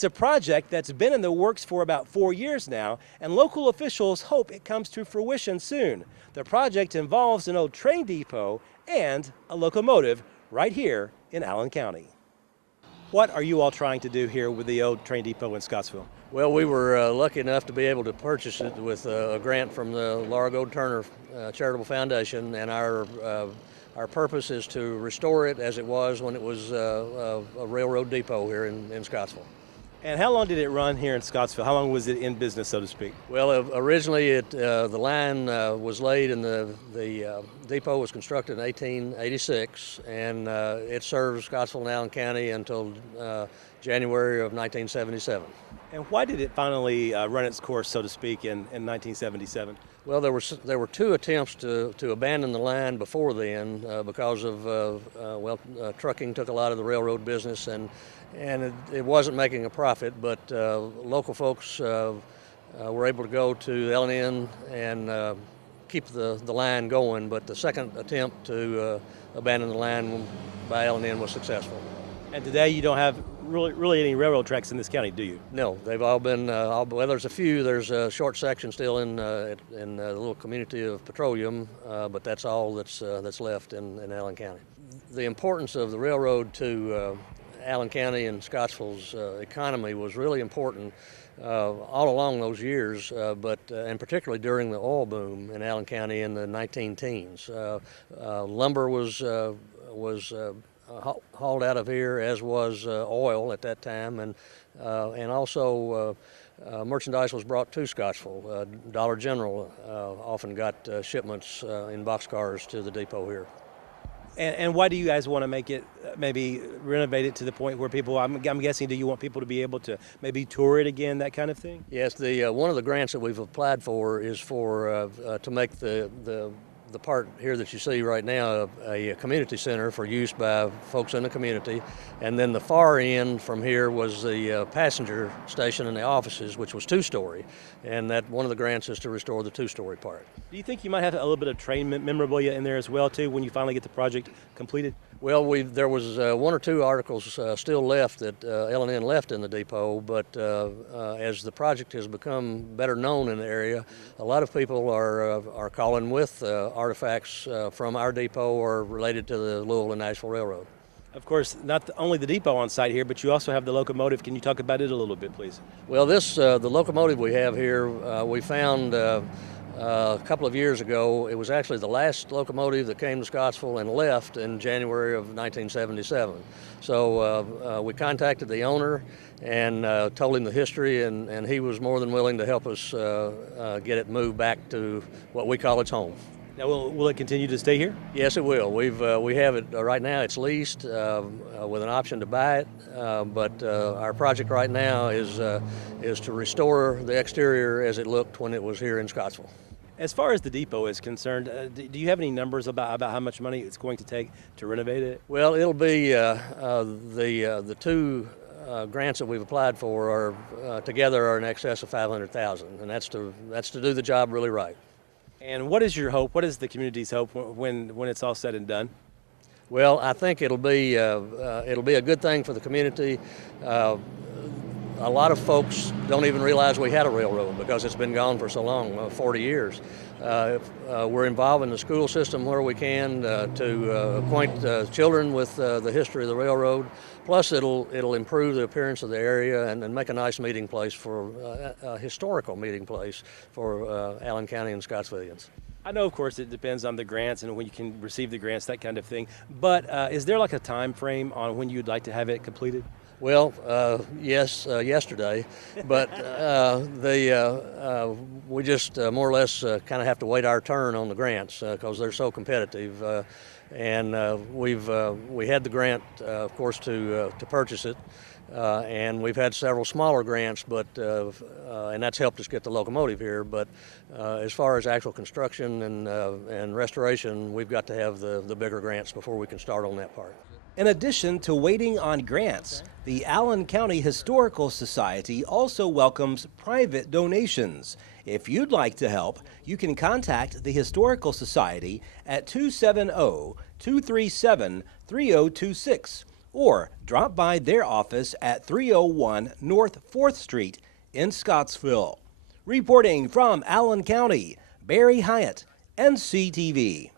It's a project that's been in the works for about 4 years now, and local officials hope it comes to fruition soon. The project involves an old train depot and a locomotive right here in Allen County. What are you all trying to do here with the old train depot in Scottsville? Well, we were lucky enough to be able to purchase it with a grant from the Laura Gold Turner Charitable Foundation, and our purpose is to restore it as it was when it was a railroad depot here in Scottsville. And how long did it run here in Scottsville? How long was it in business, so to speak? Well, originally the line was laid and the depot was constructed in 1886, and it served Scottsville and Allen County until January of 1977. And why did it finally run its course, so to speak, in 1977? Well, there were two attempts to abandon the line before then because of trucking took a lot of the railroad business, and it wasn't making a profit. But local folks were able to go to L&N and keep the line going. But the second attempt to abandon the line by L&N was successful. And today you don't have really any railroad tracks in this county, do you? No, they've all been, well, there's a few. There's a short section still in the little community of Petroleum, but that's all that's left in Allen County. The importance of the railroad to Allen County and Scottsville's economy was really important all along those years, and particularly during the oil boom in Allen County in the 19-teens. Lumber was hauled out of here, as was oil at that time, and also merchandise was brought to Scottsville. Dollar General often got shipments in boxcars to the depot here. And why do you guys want to make it, maybe renovate it to the point where people, I'm guessing, do you want people to be able to maybe tour it again, that kind of thing? Yes, one of the grants that we've applied for is for to make the part here that you see right now a community center for use by folks in the community, and then the far end from here was the passenger station and the offices, which was two-story, and that one of the grants is to restore the two-story part. Do you think you might have a little bit of train memorabilia in there as well too when you finally get the project completed? Well, there was one or two articles still left that L&N left in the depot, but as the project has become better known in the area, a lot of people are calling with artifacts from our depot or related to the Louisville and Nashville Railroad. Of course, not only the depot on site here, but you also have the locomotive. Can you talk about it a little bit, please? Well, the locomotive we have here, we found a couple of years ago. It was actually the last locomotive that came to Scottsville and left in January of 1977. So we contacted the owner and told him the history, and he was more than willing to help us get it moved back to what we call its home. Now, will it continue to stay here? Yes, it will. We have it right now. It's leased with an option to buy it, but our project right now is to restore the exterior as it looked when it was here in Scottsville. As far as the depot is concerned, do you have any numbers about how much money it's going to take to renovate it? Well, it'll be the two grants that we've applied for are together are in excess of $500,000, and that's to do the job really right. And what is your hope? What is the community's hope when it's all said and done? Well, I think it'll be a good thing for the community. A lot of folks don't even realize we had a railroad because it's been gone for so long, 40 years. We're involved in the school system where we can to acquaint children with the history of the railroad. Plus, it'll improve the appearance of the area and make a nice meeting place for a historical meeting place for Allen County and Scottsvillians. I know, of course, it depends on the grants and when you can receive the grants, that kind of thing. But is there like a time frame on when you'd like to have it completed? Well, yes, yesterday, but we just more or less kind of have to wait our turn on the grants because they're so competitive. And we had the grant, of course, to purchase it, and we've had several smaller grants, but and that's helped us get the locomotive here. But as far as actual construction and restoration, we've got to have the bigger grants before we can start on that part. In addition to waiting on grants, the Allen County Historical Society also welcomes private donations. If you'd like to help, you can contact the Historical Society at 270-237-3026 or drop by their office at 301 North 4th Street in Scottsville. Reporting from Allen County, Barry Hyatt, NCTV.